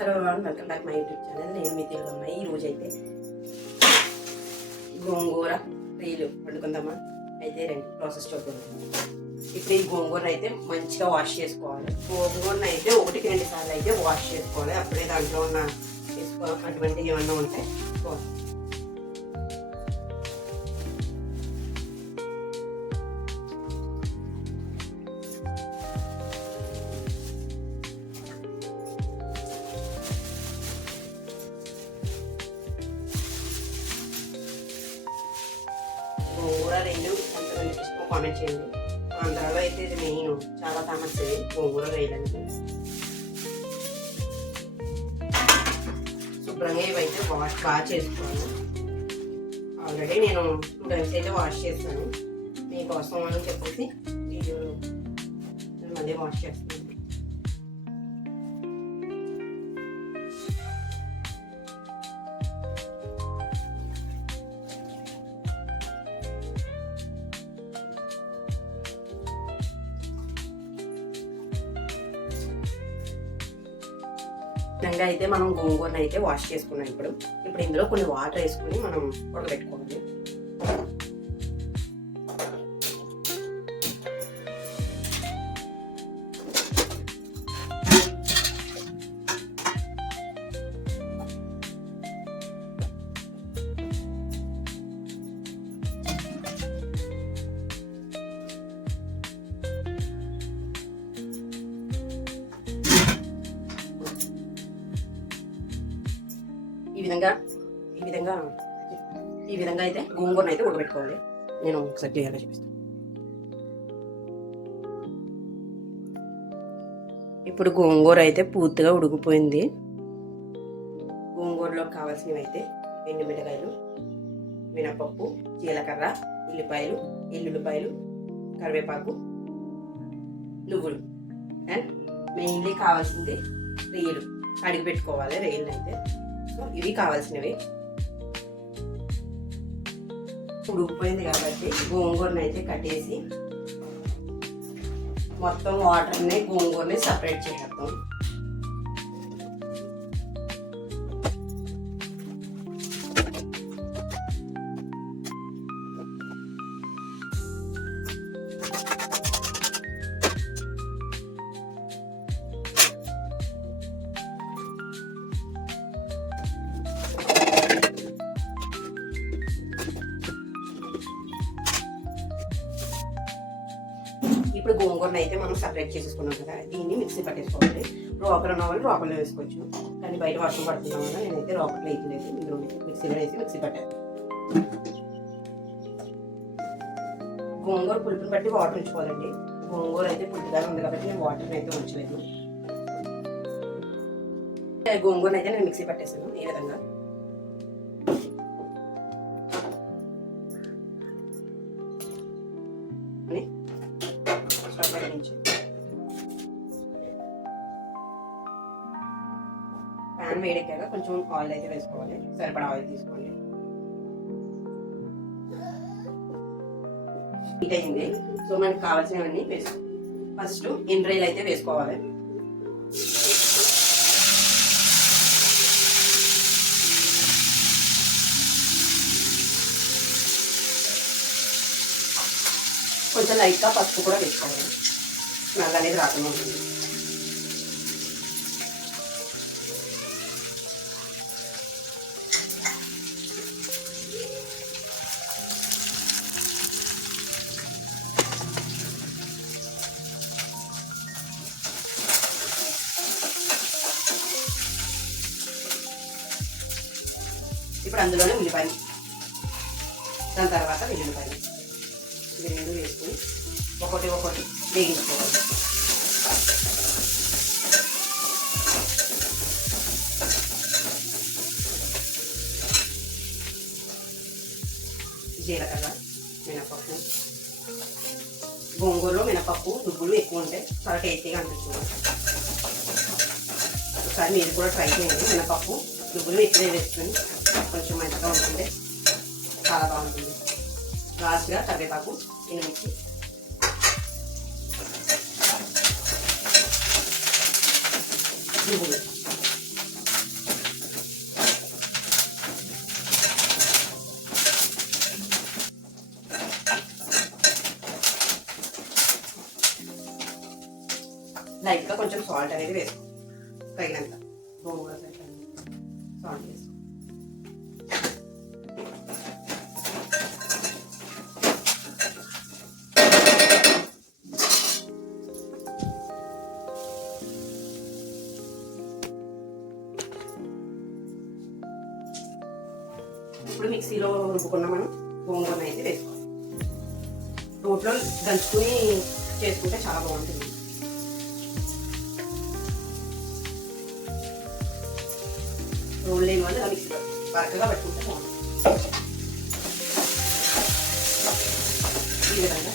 Hello everyone, welcome back my YouTube channel. నేను మీ తెలుగు అమ్మాయి. ఈరోజు అయితే గోంగూర రీలు వండుకుందామా? అయితే రండి ప్రాసెస్ చూద్దాం. ఇప్పుడు ఈ గోంగూరను అయితే మంచిగా వాష్ చేసుకోవాలి. గోంగూరను అయితే 1-2 సార్లు అయితే వాష్ చేసుకోవాలి. అప్పుడే దాంట్లో ఉన్న అటువంటివి ఏమన్నా ఉంటే గోంగూర రైలు ఎంతమంది ఇష్టమో కామెంట్ చేయండి. ఆంధ్రాలో అయితే ఇది మెయిన్, చాలా ఫేమస్ ఇది గోంగూర రైలు అంటే. శుభ్రంగా ఇవైతే వాష్ బాగా చేసుకోవాలి. ఆల్రెడీ నేను 2 టైమ్స్ అయితే వాష్ చేస్తాను. మీకోసం అని చెప్పేసి వీడియోలో మళ్ళీ వాష్ చేస్తాను. విధంగా అయితే మనం గోంగూరను అయితే వాష్ చేసుకున్నాం. ఇప్పుడు ఇందులో కొన్ని వాటర్ వేసుకుని మనం ఉడకబెట్టుకోవాలి. ఈ విధంగా అయితే గోంగూరను అయితే ఉడకబెట్టుకోవాలి. నేను ఒకసారి క్లియర్గా చూపిస్తాను. ఇప్పుడు గోంగూర అయితే పూర్తిగా ఉడికిపోయింది. గోంగూరలో కావాల్సినవి అయితే ఎండుమిరకాయలు, మినపప్పు, జీలకర్ర, ఎల్లుల్లిపాయలు, కరివేపాకు, నువ్వులు అండ్ మెయిన్లీ కావాల్సింది రొయ్యలు. కడిగి పెట్టుకోవాలి రొయ్యలు అయితే. సో ఇవి కావాల్సినవి. ఉడికిపోయింది కాబట్టి గోంగూరని అయితే కట్టేసి మొత్తం వాటర్ని గోంగూరని సపరేట్ చేసేద్దాం. ఇప్పుడు గోంగూరను అయితే మనం సపరేట్ చేసేసుకున్నాం కదా, దీన్ని మిక్సీ పట్టేసుకోవాలి. రోకలు ఉన్న వాళ్ళు రోకల్లో వేసుకోవచ్చు, కానీ బయట వర్షం పడుతున్నాం వల్ల నేనైతే రోకలు వేయలేదు. ఇందులో మిక్సీలో వేసి మిక్సీ పట్టాను. గోంగూర పులుపుని బట్టి వాటర్ ఉంచుకోవాలండి. గోంగూర అయితే పులుపుగానే ఉంది కాబట్టి నేను వాటర్ని అయితే ఉంచలేదు. గోంగూరను అయితే నేను మిక్సీ పట్టేసాను ఈ విధంగా. ప్యాన్ వేడెక్కాక కొంచెం ఆయిల్ అయితే వేసుకోవాలి. సరిపడా ఆయిల్ తీసుకోండి. హీట్ అయింది. సో మనకి కావాల్సినవన్నీ ఫస్ట్ ఎండ్రాయిల్ అయితే వేసుకోవాలి. కొంచెం లైట్గా పసుపు కూడా వేసుకోవాలి, స్మెల్ అనేది రాకుండా ఉంటుంది. ఇప్పుడు అందులోనే ఉల్లిపాయలు, దాని తర్వాత వెల్లుల్లిపాయలు, ఇవి రెండు వేసుకుని ఒకటి వేగించుకోవాలి. జీలకర్ర, మినపప్పు. గోంగూరలో మినపప్పు, నువ్వులు ఎక్కువ ఉంటే చాలా టేస్టీగా అనిపిస్తుంది. ఒకసారి మీరు కూడా ట్రై చేయండి. మినపప్పు, నువ్వులు ఎక్కువ వేసుకొని కొంచెం మంచిగా ఉంటుంది, చాలా బాగుంటుంది. లాస్ట్గా కరివేపాకు, ఎండుమిర్చి, నువ్వులు లైట్గా కొంచెం సాల్ట్ అనేది వేసుకో, తగినంత గోంగూర సాల్ట్ వేసుకో. ఇప్పుడు మిక్సీలో రుబ్బుకున్న మనం గోంగూరను అయితే వేసుకోవాలి. రోట్లో దంచుకుని చేసుకుంటే చాలా బాగుంటుంది. రోల్ లేని వాళ్ళు మిక్సీలో బరకగా పెట్టుకుంటే బాగుంటుంది. ఈ విధంగా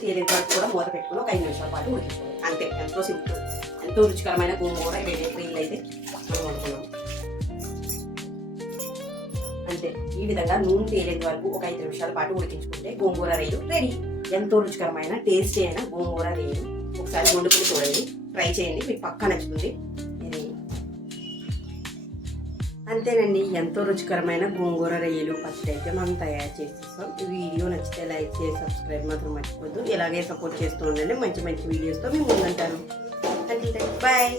తేలిన వరకు కూడా మూత పెట్టుకుని ఒక 5 నిమిషాల పాటు ఉడికించుకోవాలి. అంతే, ఎంతో సింపుల్, ఎంతో రుచికరమైన గోంగూర వీళ్ళు అయితే మనం వండుకున్నాం. అంతే, ఈ విధంగా నూనె తేలేంత వరకు ఒక 5 నిమిషాల పాటు ఉడికించుకుంటే గోంగూర రేలు రెడీ. ఎంతో రుచికరమైన టేస్టీ అయిన గోంగూర రేలు ఒకసారి వండుకుని చూడండి, ట్రై చేయండి, మీకు పక్కా నచ్చుతుంది. ఇది అంతేనండి, ఎంతో రుచికరమైన గోంగూర రొయ్యలు పచ్చడి అయితే మనం తయారు చేసేస్తాం. ఈ వీడియో నచ్చితే లైక్ చేసి సబ్స్క్రైబ్ మాత్రం మర్చిపోద్దు. ఇలాగే సపోర్ట్ చేస్తూ ఉండండి. మంచి మంచి వీడియోస్తో మేము ముందుంటాను. బాయ్.